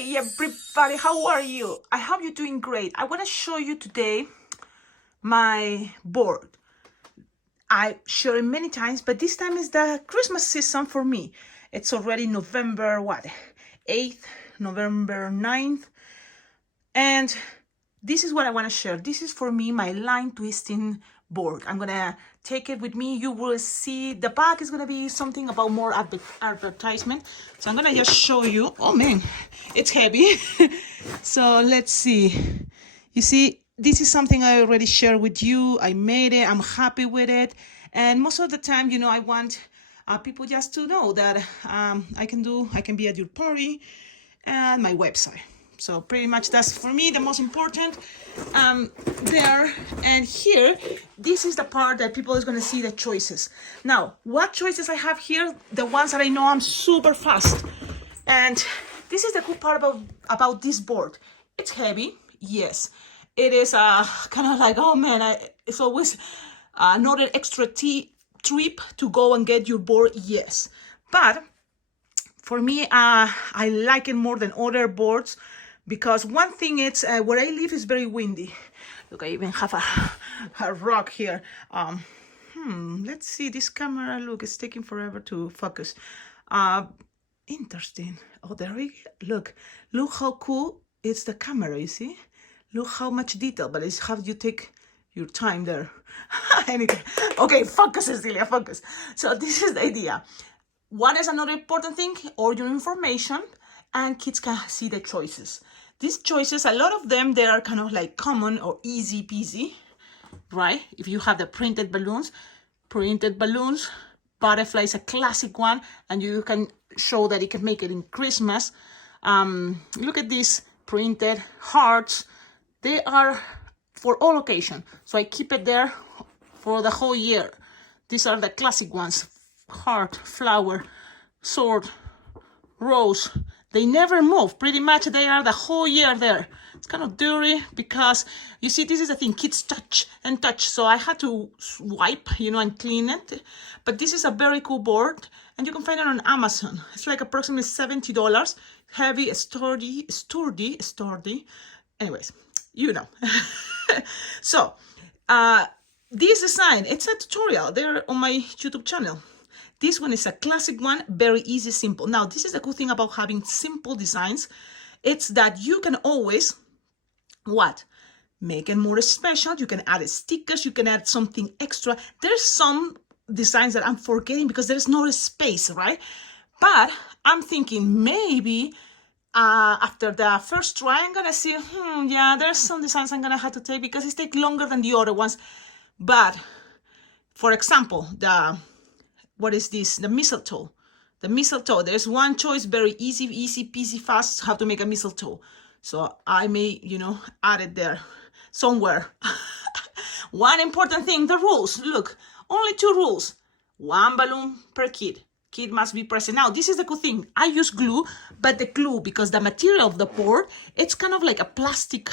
Hey everybody, how are you? I hope you're doing great. I want to show you today my board. I showed it many times, but this time is the Christmas season for me. It's already November, 8th, November 9th. And this is what I want to share. This is for me, my line twisting board. I'm going to take it with me. You will see the back is going to be something about more advertisement. So I'm going to just show you. Oh man, it's heavy. So let's see. You see, this is something I already shared with you. I made it. I'm happy with it. And most of the time, you know, I want people just to know that I can be at your party and my website. So pretty much that's for me the most important there. And here, this is the part that people is going to see the choices. Now, what choices I have here? The ones that I know I'm super fast. And this is the cool part about this board. It's heavy, yes. It is kind of like, oh man, it's always another extra trip to go and get your board, yes. But for me, I like it more than other boards. Because one thing is, where I live is very windy. Look, I even have a rock here. Let's see, this camera, look, it's taking forever to focus. Interesting. Oh, there we go. Look how cool it's the camera, you see? Look how much detail, but it's how you take your time there. Anyway, okay, focus, Cecilia, focus. So this is the idea. What is another important thing? All your information, and kids can see the choices. These choices, a lot of them, they are kind of like common or easy peasy, right? If you have the printed balloons, butterfly is a classic one, and you can show that you can make it in Christmas. Look at these printed hearts. They are for all occasion. So I keep it there for the whole year. These are the classic ones. Heart, flower, sword, rose. They never move. Pretty much they are the whole year there. It's kind of dirty because, you see, this is the thing. Kids touch and touch. So I had to wipe, you know, and clean it. But this is a very cool board. And you can find it on Amazon. It's like approximately $70. Heavy, sturdy. Anyways, you know. So, this design, it's a tutorial there on my YouTube channel. This one is a classic one, very easy, simple. Now, this is the cool thing about having simple designs. It's that you can always, make it more special. You can add stickers, you can add something extra. There's some designs that I'm forgetting because there's no space, right? But I'm thinking maybe after the first try, I'm gonna see, yeah, there's some designs I'm gonna have to take because it takes longer than the other ones. But, for example, what is this? The mistletoe. The mistletoe. There's one choice, very easy peasy, fast, how to make a mistletoe. So I may, you know, add it there somewhere. One important thing, the rules. Look, only 2 rules. 1 balloon per kid. Kid must be present. Now, this is the cool thing. I use glue, but the glue, because the material of the board, it's kind of like a plastic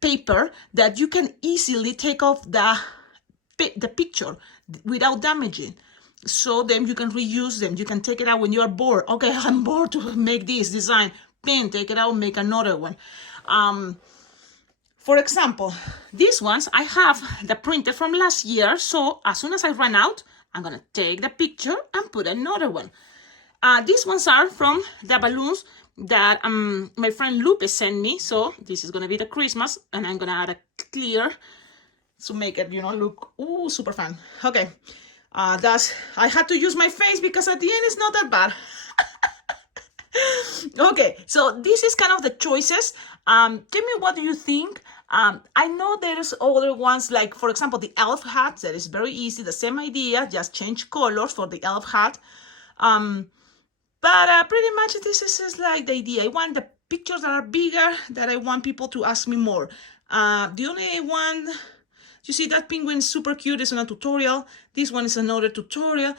paper that you can easily take off the picture without damaging. So then you can reuse them. You can take it out when you are bored. Okay, I'm bored to make this design. Pin, take it out, make another one. For example, these ones, I have the printed from last year. So as soon as I run out, I'm going to take the picture and put another one. These ones are from the balloons that my friend Lupe sent me. So this is going to be the Christmas. And I'm going to add a clear to make it, you know, look super fun. Okay. I had to use my face because at the end it's not that bad. Okay, so this is kind of the choices. Tell me, what do you think? I know there's other ones, like, for example, the elf hat. That is very easy, the same idea, just change colors for the elf hat. But pretty much this is like the idea. I want the pictures that are bigger, that I want people to ask me more. The only one... You see that penguin is super cute. It's on a tutorial. This one is another tutorial.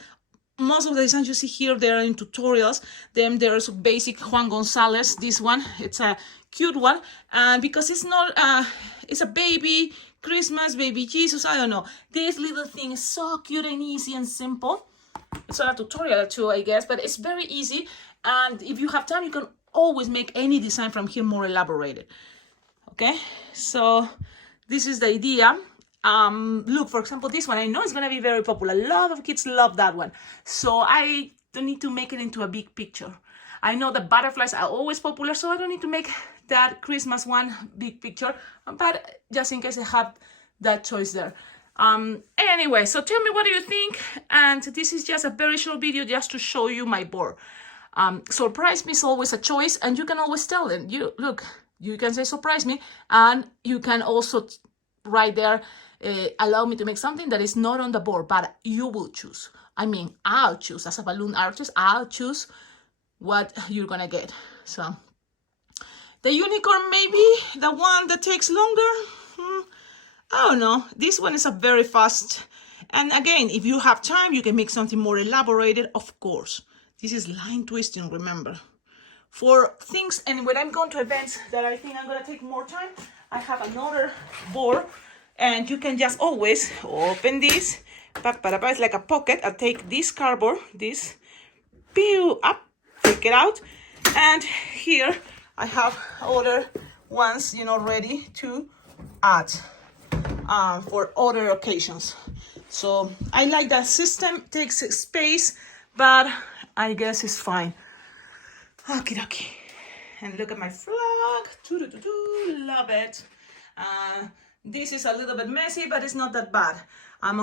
Most of the designs you see here, they're in tutorials. Then there's basic Juan Gonzalez. This one, it's a cute one. Because it's not, it's a baby Christmas, baby Jesus, I don't know. This little thing is so cute and easy and simple. It's a tutorial too, I guess, but it's very easy. And if you have time, you can always make any design from here more elaborated. Okay, so this is the idea. Look, for example, this one, I know it's gonna be very popular. A lot of kids love that one. So I don't need to make it into a big picture. I know the butterflies are always popular, so I don't need to make that Christmas one big picture, but just in case I have that choice there. Anyway, so tell me, what do you think? And this is just a very short video just to show you my board. Surprise me is always a choice, and you can always tell them, you can say surprise me, and you can also write there, allow me to make something that is not on the board, but you will choose. I mean, I'll choose as a balloon artist. I'll choose what you're gonna get. So the unicorn, maybe the one that takes longer. I don't know. This one is a very fast. And again, if you have time, you can make something more elaborated, of course. This is line twisting, remember. For things, and when I'm going to events that I think I'm gonna take more time, I have another board, and you can just always open this. It's like a pocket. I'll take this cardboard, this, peel up, take it out, and here I have other ones, ready to add for other occasions. So I like that system. Takes space, but I guess it's fine. Okie dokie. And look at my flag. Love it. This is a little bit messy, but it's not that bad. I'm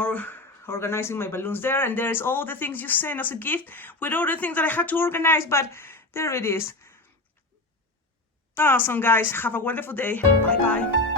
organizing my balloons there, and there's all the things you send as a gift with all the things that I had to organize, but there it is. Awesome, guys. Have a wonderful day. Bye-bye.